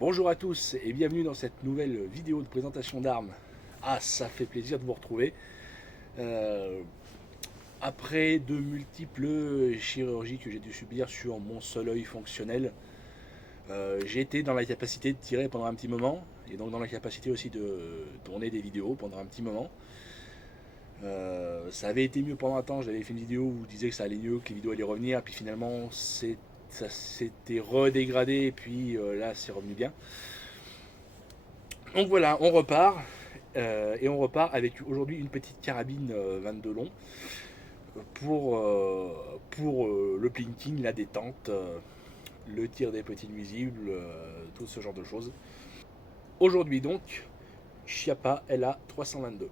Bonjour à tous et bienvenue dans cette nouvelle vidéo de présentation d'armes. Ah, ça fait plaisir de vous retrouver. Euh, Après de multiples chirurgies que j'ai dû subir sur mon seul œil fonctionnel, j'ai été dans la capacité de tirer pendant un petit moment et donc dans la capacité aussi de tourner des vidéos pendant un petit moment. Ça avait été mieux pendant un temps, j'avais fait une vidéo où je disais que ça allait mieux, que les vidéos allaient revenir, puis finalement ça s'était redégradé et puis là c'est revenu bien. Donc voilà, on repart. Et on repart avec aujourd'hui une petite carabine 22 long pour le plinking, la détente, le tir des petits nuisibles, tout ce genre de choses. Aujourd'hui donc, Chiappa LA 322.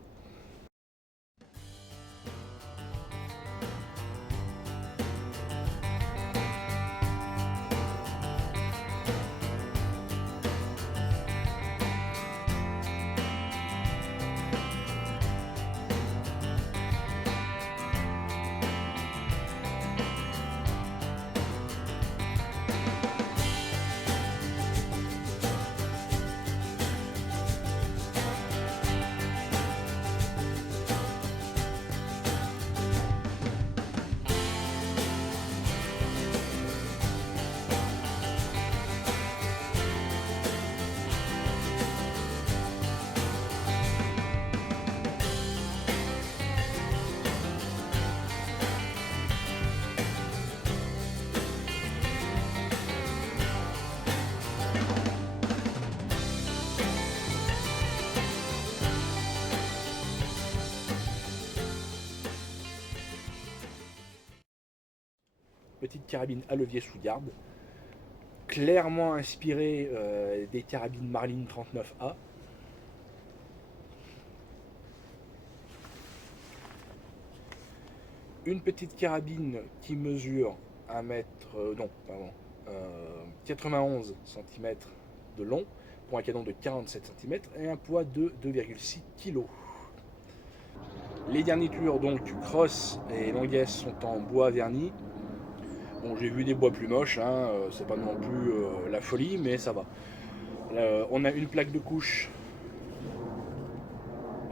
Petite carabine à levier sous garde, clairement inspirée des carabines Marlin 39A. Une petite carabine qui mesure 1 mètre, non, pardon, 91 cm de long pour un canon de 47 cm et un poids de 2,6 kg. Les garnitures donc cross et longuesse sont en bois verni. Bon, j'ai vu des bois plus moches, hein, c'est pas non plus la folie, mais ça va. On a une plaque de couche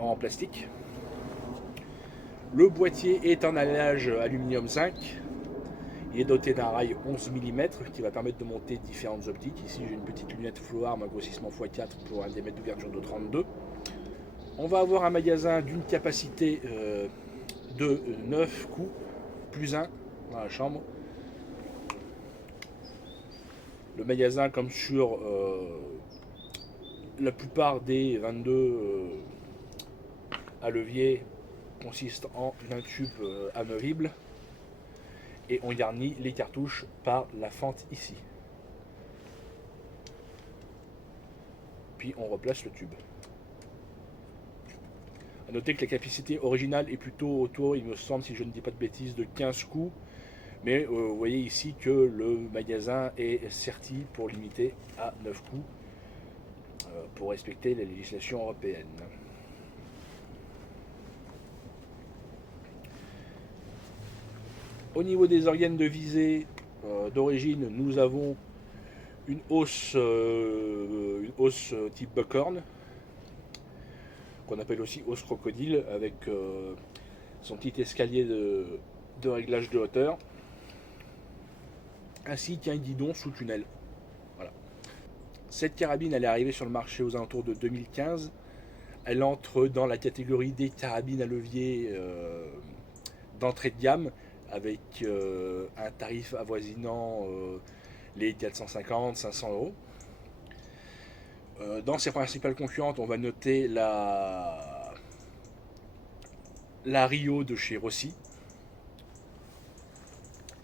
en plastique. Le boîtier est en alliage aluminium 5. Il est doté d'un rail 11 mm qui va permettre de monter différentes optiques. Ici j'ai une petite lunette flow-arm à grossissement x4 pour un diamètre d'ouverture de 32. On va avoir un magasin d'une capacité de 9 coups, plus 1 dans la chambre. Le magasin, comme sur la plupart des 22 à levier, consiste en un tube amovible et on garnit les cartouches par la fente ici. Puis on replace le tube. A noter que la capacité originale est plutôt autour, il me semble, si je ne dis pas de bêtises, de 15 coups. Mais vous voyez ici que le magasin est serti pour limiter à 9 coups pour respecter la législation européenne. Au niveau des organes de visée d'origine, nous avons une hausse type buckhorn, qu'on appelle aussi hausse crocodile, avec son petit escalier de réglage de hauteur, ainsi qu'un guidon sous tunnel. Voilà. Cette carabine, elle est arrivée sur le marché aux alentours de 2015. Elle entre dans la catégorie des carabines à levier d'entrée de gamme, avec un tarif avoisinant les 450-500 euros. Dans ses principales concurrentes, on va noter la Rio de chez Rossi,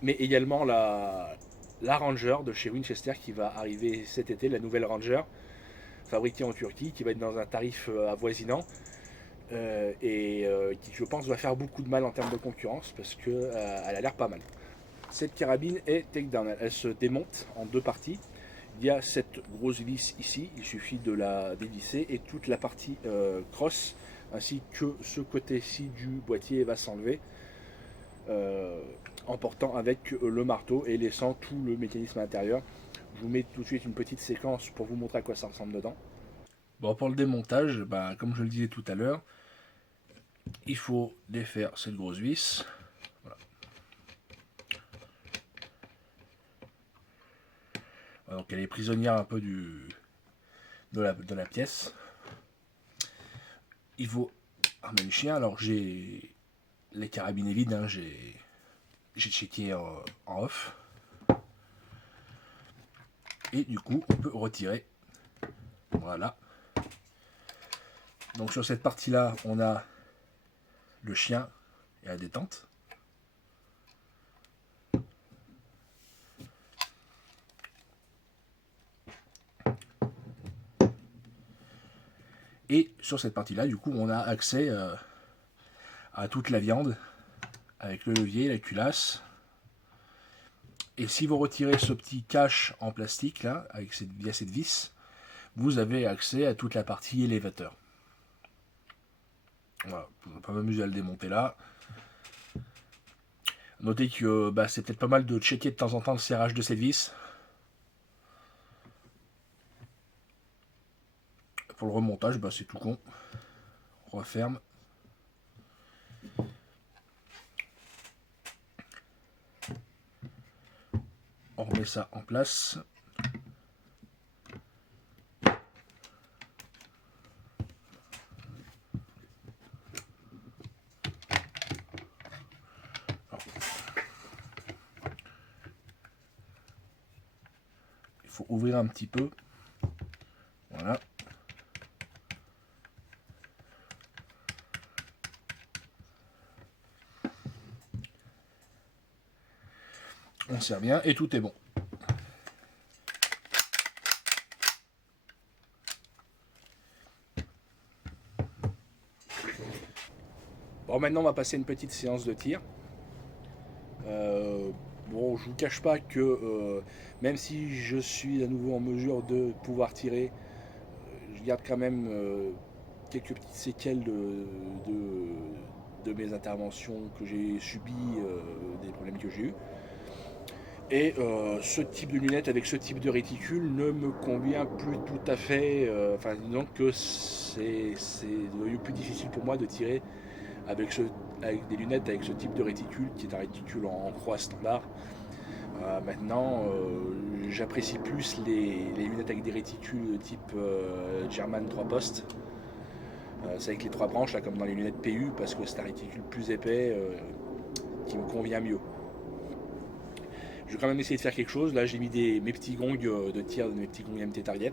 mais également la Ranger de chez Winchester qui va arriver cet été, la nouvelle Ranger, fabriquée en Turquie, qui va être dans un tarif avoisinant et qui, je pense, va faire beaucoup de mal en termes de concurrence parce qu'elle a l'air pas mal. Cette carabine est takedown, elle se démonte en deux parties. Il y a cette grosse vis ici, il suffit de la dévisser et toute la partie cross ainsi que ce côté-ci du boîtier va s'enlever en portant avec le marteau et laissant tout le mécanisme à l'intérieur. Je vous mets tout de suite une petite séquence pour vous montrer à quoi ça ressemble dedans. Bon, pour le démontage, bah, comme je le disais tout à l'heure, il faut défaire cette grosse vis. Voilà. Donc elle est prisonnière un peu de la pièce. Il faut armer le chien. Alors j'ai les carabinets vides, hein, j'ai checké en off. Et du coup, on peut retirer. Voilà. Donc sur cette partie-là, on a le chien et la détente. Et sur cette partie-là, du coup, on a accès à toute la viande avec le levier, la culasse. Et si vous retirez ce petit cache en plastique là, via cette vis, vous avez accès à toute la partie élévateur. Voilà, on va pas m'amuser à le démonter là. Notez que bah, c'est peut-être pas mal de checker de temps en temps le serrage de cette vis. Pour le remontage, bah, c'est tout con. On referme. On remet ça en place. Il faut ouvrir un petit peu. Voilà. On serre bien et tout est bon. Bon, maintenant on va passer une petite séance de tir. Bon, je vous cache pas que même si je suis à nouveau en mesure de pouvoir tirer, je garde quand même quelques petites séquelles de mes interventions que j'ai subies, des problèmes que j'ai eus. Et ce type de lunettes avec ce type de réticule ne me convient plus tout à fait. Enfin, disons que c'est devenu plus difficile pour moi de tirer avec des lunettes avec ce type de réticule, qui est un réticule en croix standard. Maintenant, j'apprécie plus les lunettes avec des réticules type German 3 postes. C'est avec les 3 branches, là, comme dans les lunettes PU, parce que c'est un réticule plus épais qui me convient mieux. Je vais quand même essayer de faire quelque chose. Là, j'ai mis mes petits gongs de tir, mes petits gongs MT Target.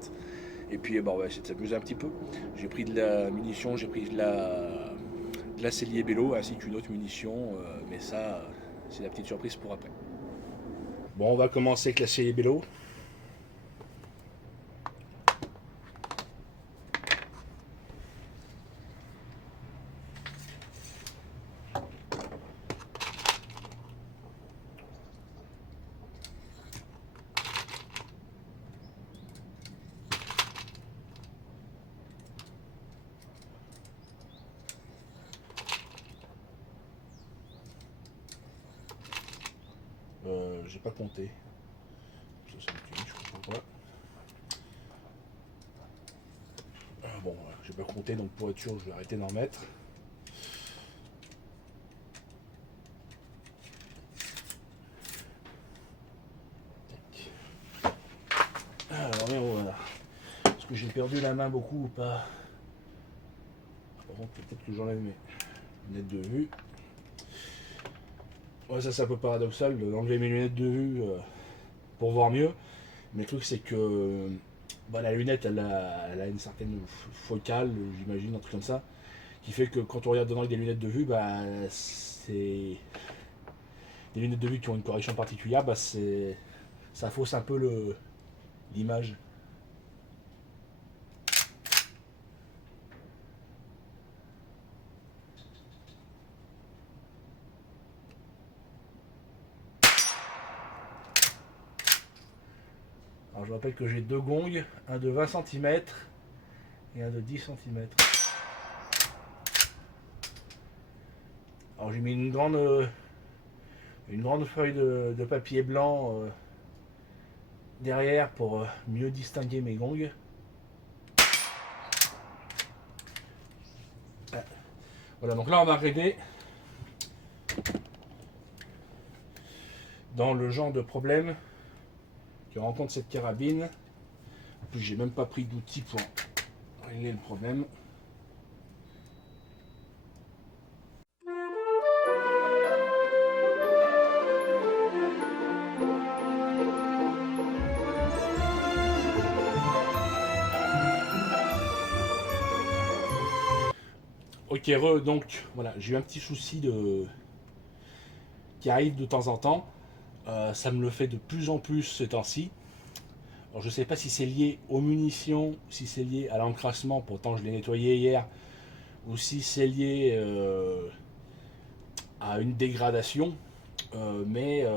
Et puis, bon, on va essayer de s'amuser un petit peu. J'ai pris de la munition, j'ai pris de la Cellier Bello, ainsi qu'une autre munition. Mais ça, c'est la petite surprise pour après. Bon, on va commencer avec la Cellier Bello. J'ai pas compté. 68, je comprends pas. Bon, j'ai pas compté, donc pour être sûr, je vais arrêter d'en mettre. Alors, voilà. Est-ce que j'ai perdu la main beaucoup ou pas? Par contre, peut-être que j'enlève mes lunettes de vue. Ouais, ça c'est un peu paradoxal d'enlever mes lunettes de vue pour voir mieux. Mais le truc c'est que bah, la lunette elle a une certaine focale, j'imagine, un truc comme ça, qui fait que quand on regarde dedans avec des lunettes de vue, bah, c'est des lunettes de vue qui ont une correction particulière, bah, ça fausse un peu l'image. Alors je rappelle que j'ai 2 gongs, un de 20 cm et un de 10 cm. Alors j'ai mis une grande feuille de papier blanc derrière pour mieux distinguer mes gongs. Voilà, donc là on va régler dans le genre de problème que rencontre cette carabine. En plus, j'ai même pas pris d'outils pour régler le problème. Ok, donc voilà, j'ai eu un petit souci qui arrive de temps en temps. Ça me le fait de plus en plus ces temps-ci. Alors je sais pas si c'est lié aux munitions, si c'est lié à l'encrassement, pourtant je l'ai nettoyé hier, ou si c'est lié à une dégradation, mais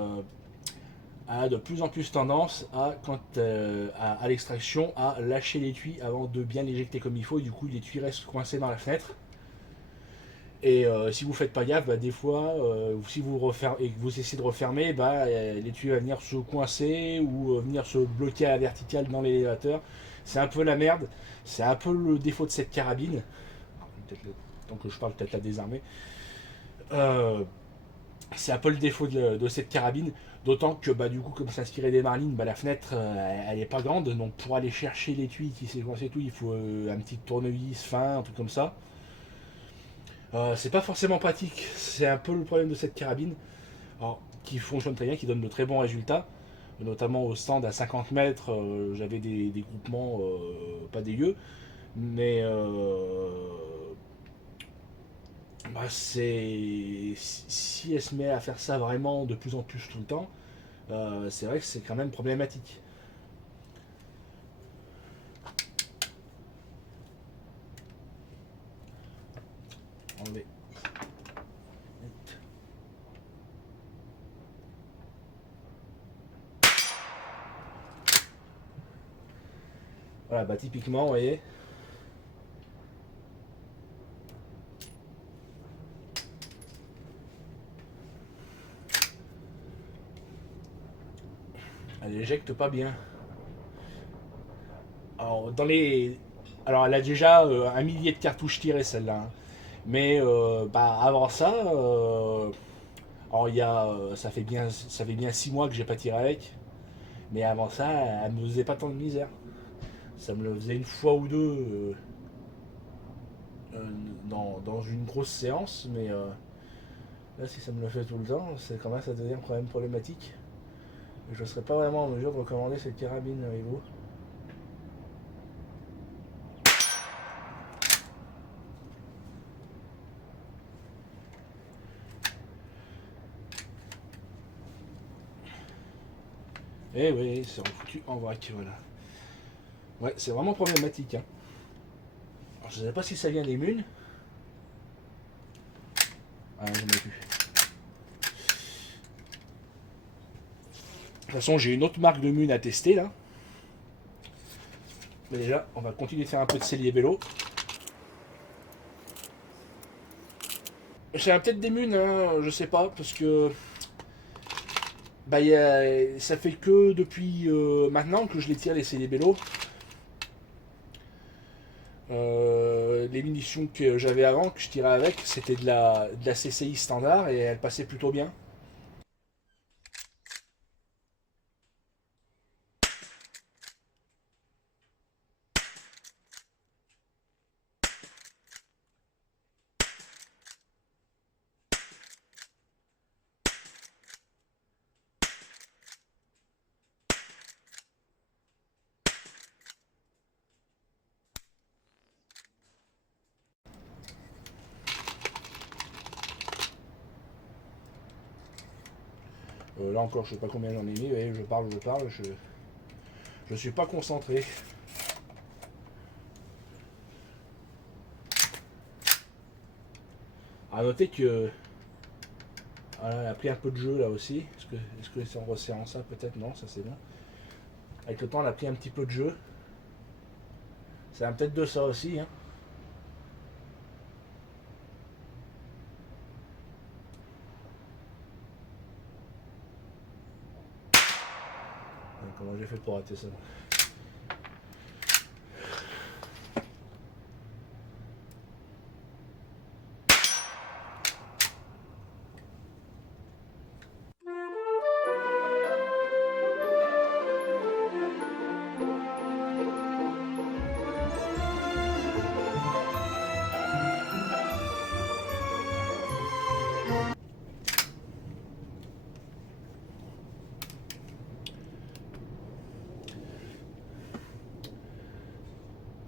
a de plus en plus tendance à l'extraction à lâcher l'étui avant de bien l'éjecter comme il faut, et du coup l'étui reste coincé dans la fenêtre. Et si vous faites pas gaffe, bah, des fois, si vous et que vous essayez de refermer, bah, l'étui va venir se coincer ou venir se bloquer à la verticale dans l'élévateur. C'est un peu la merde. C'est un peu le défaut de cette carabine. Tant que je parle, peut-être la désarmer. Euh, c'est un peu le défaut de cette carabine. D'autant que bah, du coup, comme c'est inspiré des Marlines, bah, la fenêtre elle est pas grande. Donc pour aller chercher l'étui qui s'est coincé tout, il faut un petit tournevis fin, un truc comme ça. C'est pas forcément pratique, c'est un peu le problème de cette carabine, alors, qui fonctionne très bien, qui donne de très bons résultats, notamment au stand à 50 mètres, j'avais des groupements pas dégueux, mais bah, si elle se met à faire ça vraiment de plus en plus tout le temps, c'est vrai que c'est quand même problématique. Enlever. Voilà, bah typiquement, vous voyez, elle éjecte pas bien. Alors, alors elle a déjà un millier de cartouches tirées celle-là, hein. Mais bah, avant ça, alors ça fait bien 6 mois que j'ai pas tiré avec. Mais avant ça, elle me faisait pas tant de misère. Ça me le faisait une fois ou deux dans une grosse séance, mais là si ça me le fait tout le temps, c'est quand même ça devient quand même problématique. Et je ne serais pas vraiment en mesure de recommander cette carabine avec vous. Eh oui, c'est foutu en vrac, voilà. Ouais, c'est vraiment problématique, hein. Alors, je ne sais pas si ça vient des munes. Ah, j'en ai plus. De toute façon, j'ai une autre marque de mune à tester là. Mais déjà, on va continuer de faire un peu de cellier vélo. C'est peut-être des munes, hein, je sais pas, parce que bah, ça fait que depuis maintenant que je les tire les celliers vélo. Les munitions que j'avais avant, que je tirais avec, c'était de la CCI standard et elle passait plutôt bien. Là encore, je sais pas combien j'en ai mis, voyez, je suis pas concentré. À noter que voilà, elle a pris un peu de jeu là aussi. Est-ce que c'est en resserrant ça peut-être? Non, ça c'est bon. Avec le temps, elle a pris un petit peu de jeu. Ça vient peut-être de ça aussi, hein. comment j'ai fait pour rater ça?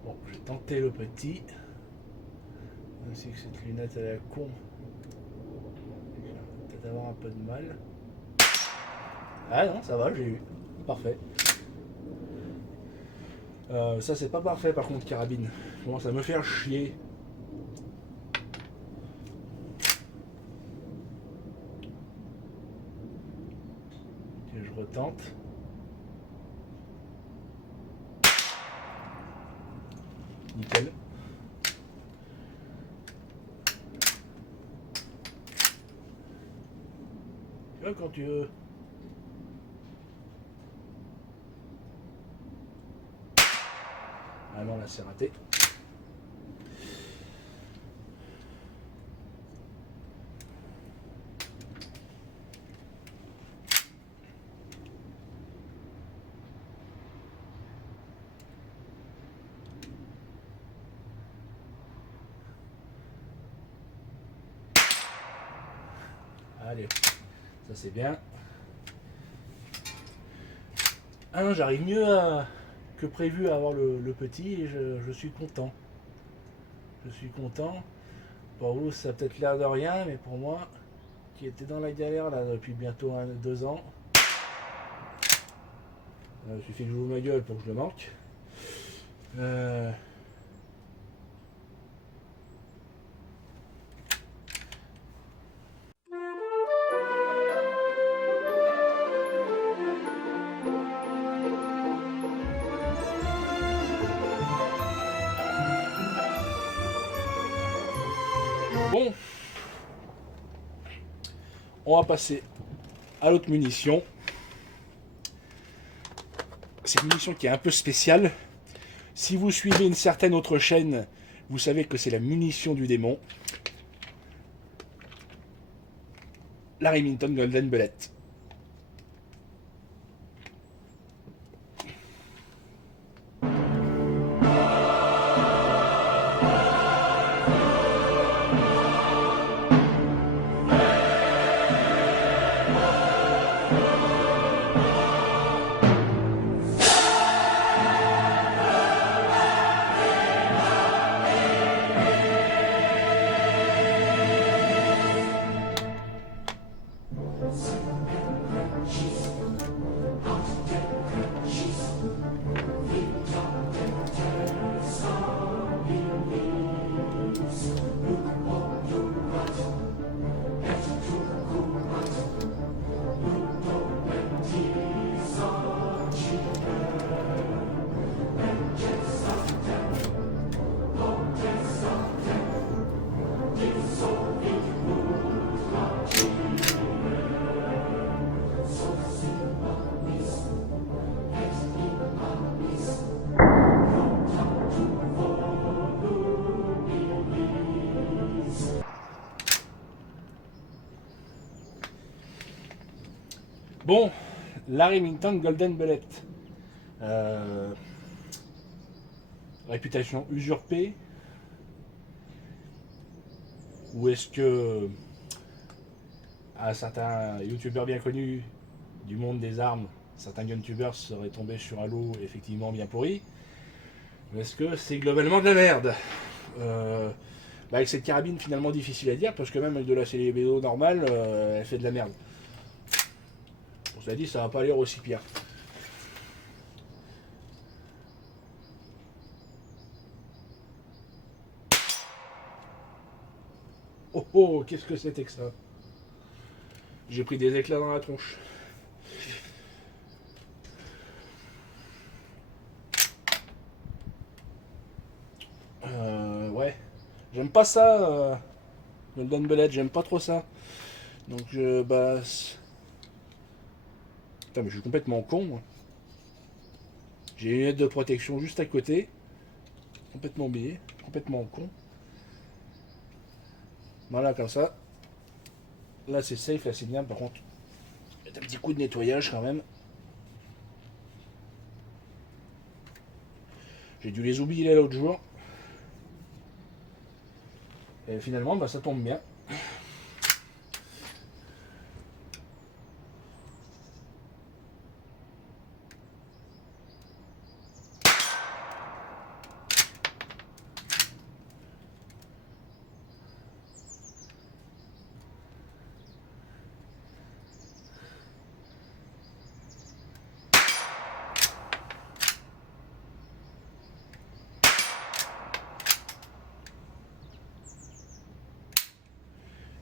Bon, je vais tenter le petit. Même si que cette lunette à la con, je vais peut-être avoir un peu de mal. Ah non, ça va, j'ai eu. Parfait. Ça c'est pas parfait par contre, carabine. Bon, ça me fait chier. Et je retente. Nickel. Tu vois quand tu veux. Ah non, là c'est raté. Allez, ça c'est bien. Ah non, j'arrive mieux que prévu à avoir le petit et je suis content. Je suis content. Pour vous, ça a peut-être l'air de rien, mais pour moi, qui était dans la galère là depuis bientôt 2 ans, il suffit que je j'ouvre ma gueule pour que je le manque. Bon, on va passer à l'autre munition. C'est une munition qui est un peu spéciale. Si vous suivez une certaine autre chaîne, vous savez que c'est la munition du démon. La Remington Golden Bullet. Bon, la Remington Golden Bullet. Réputation usurpée. Ou est-ce que à certains youtubeurs bien connus du monde des armes, certains guntubers seraient tombés sur un lot effectivement bien pourri? Ou est-ce que c'est globalement de la merde? Avec cette carabine finalement difficile à dire parce que même avec de la CBO normale, elle fait de la merde. On se l'a dit, ça va pas aller aussi pire. Oh oh, qu'est-ce que c'était que ça? J'ai pris des éclats dans la tronche. Ouais. J'aime pas ça, Golden Bullet, j'aime pas trop ça. Donc Putain, mais je suis complètement con, moi. J'ai une lunette de protection juste à côté. Complètement oublié, complètement con. Voilà, comme ça. Là, c'est safe, là, c'est bien. Par contre, un petit coup de nettoyage quand même. J'ai dû les oublier l'autre jour. Et finalement, bah, ça tombe bien.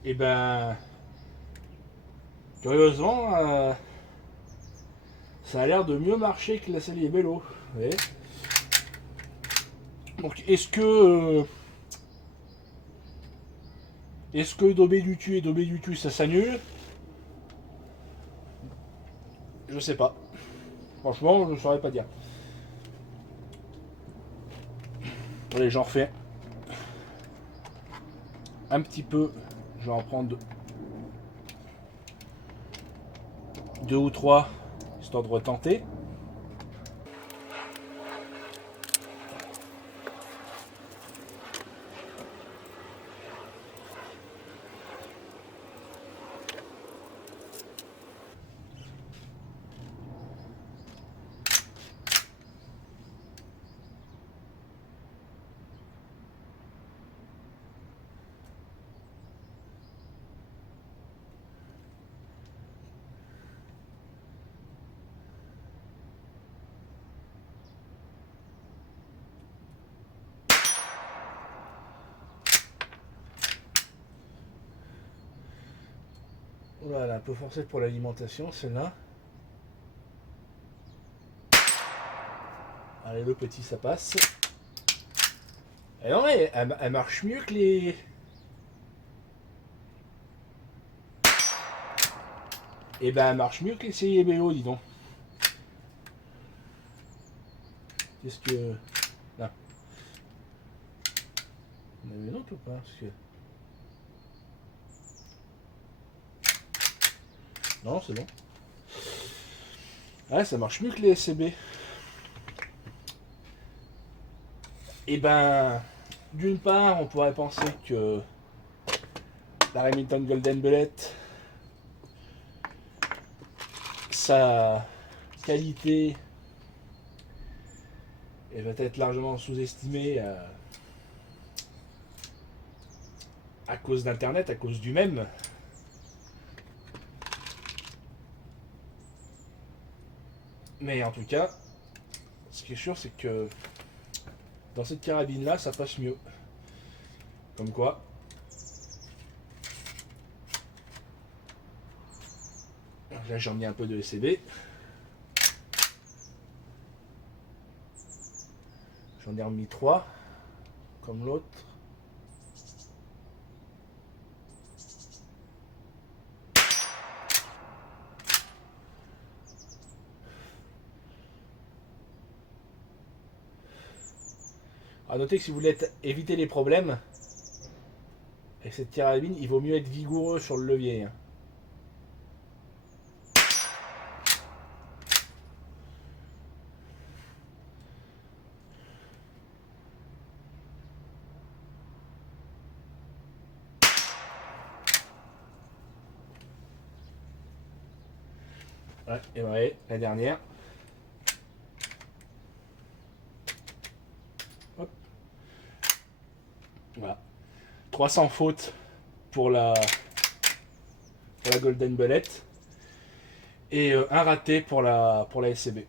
Et ben, curieusement, ça a l'air de mieux marcher que la Sally Bello. Vous voyez. Donc, est-ce que Dobé Dutu et Dobé Dutu ça s'annule? Je sais pas. Franchement, je ne saurais pas dire. Allez, j'en refais un petit peu. Je vais en prendre deux ou trois, histoire de retenter. Voilà, un peu forcé pour l'alimentation, celle-là. Allez, le petit, ça passe. Et non, mais elle marche mieux que les... Eh ben, elle marche mieux que les CIBO, dis donc. Qu'est-ce que... Là. On avait une autre ou pas? Parce que... Non, c'est bon. Ouais, ça marche mieux que les SCB. Et ben, d'une part, on pourrait penser que la Remington Golden Bullet, sa qualité va être largement sous-estimée à cause d'Internet, à cause du même. Mais en tout cas, ce qui est sûr, c'est que dans cette carabine-là, ça passe mieux. Comme quoi. Là, j'en ai un peu de SCB. J'en ai remis 3, comme l'autre. A noter que si vous voulez éviter les problèmes, avec cette carabine, il vaut mieux être vigoureux sur le levier. Ouais, et ouais, la dernière. Hop. Voilà. 300 fautes pour la Golden Bullet. Et un raté pour la SCB.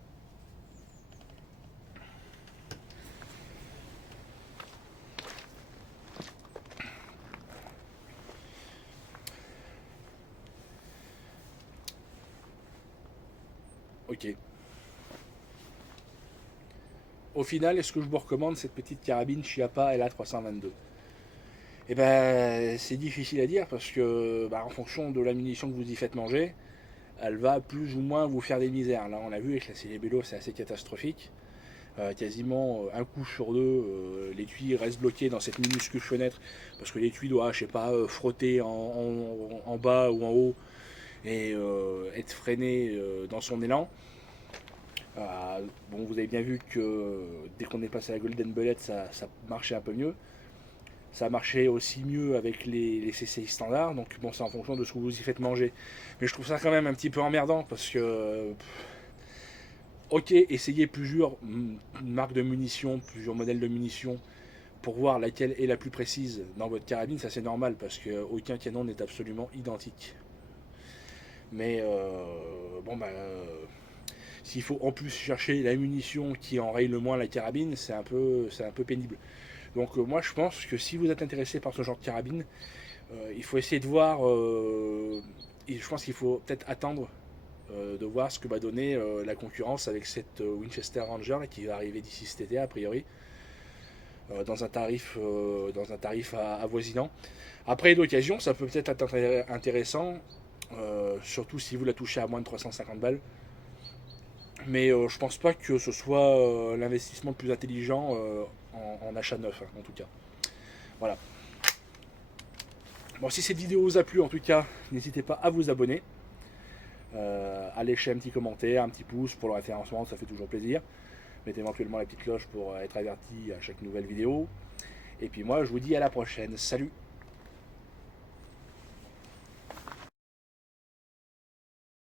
Ok. Au final, est-ce que je vous recommande cette petite carabine Chiappa LA322? Eh ben, c'est difficile à dire parce que, en fonction de la munition que vous y faites manger, elle va plus ou moins vous faire des misères. Là, on a vu avec la CLBello, c'est assez catastrophique. Quasiment un coup sur deux, l'étui reste bloqué dans cette minuscule fenêtre parce que l'étui doit, je sais pas, frotter en bas ou en haut et être freiné dans son élan. Bon, vous avez bien vu que dès qu'on est passé à la Golden Bullet, ça marchait un peu mieux. Ça a marché aussi mieux avec les CCI standards, donc bon, c'est en fonction de ce que vous y faites manger. Mais je trouve ça quand même un petit peu emmerdant parce que, ok, essayez plusieurs marques de munitions, plusieurs modèles de munitions pour voir laquelle est la plus précise dans votre carabine, ça c'est normal parce qu'aucun canon n'est absolument identique. Mais bon, bah, s'il faut en plus chercher la munition qui enraye le moins la carabine, c'est un peu pénible. Donc moi je pense que si vous êtes intéressé par ce genre de carabine, il faut essayer de voir, et je pense qu'il faut peut-être attendre de voir ce que va donner la concurrence avec cette Winchester Ranger là, qui va arriver d'ici cet été a priori, dans un tarif avoisinant. Après d'occasion, ça peut peut-être être intéressant, surtout si vous la touchez à moins de 350 balles. Mais je pense pas que ce soit l'investissement le plus intelligent en achat neuf, hein, en tout cas. Voilà. Bon, si cette vidéo vous a plu, en tout cas, n'hésitez pas à vous abonner, à lâcher un petit commentaire, un petit pouce pour le référencement, ça fait toujours plaisir. Mettez éventuellement la petite cloche pour être averti à chaque nouvelle vidéo. Et puis moi, je vous dis à la prochaine. Salut!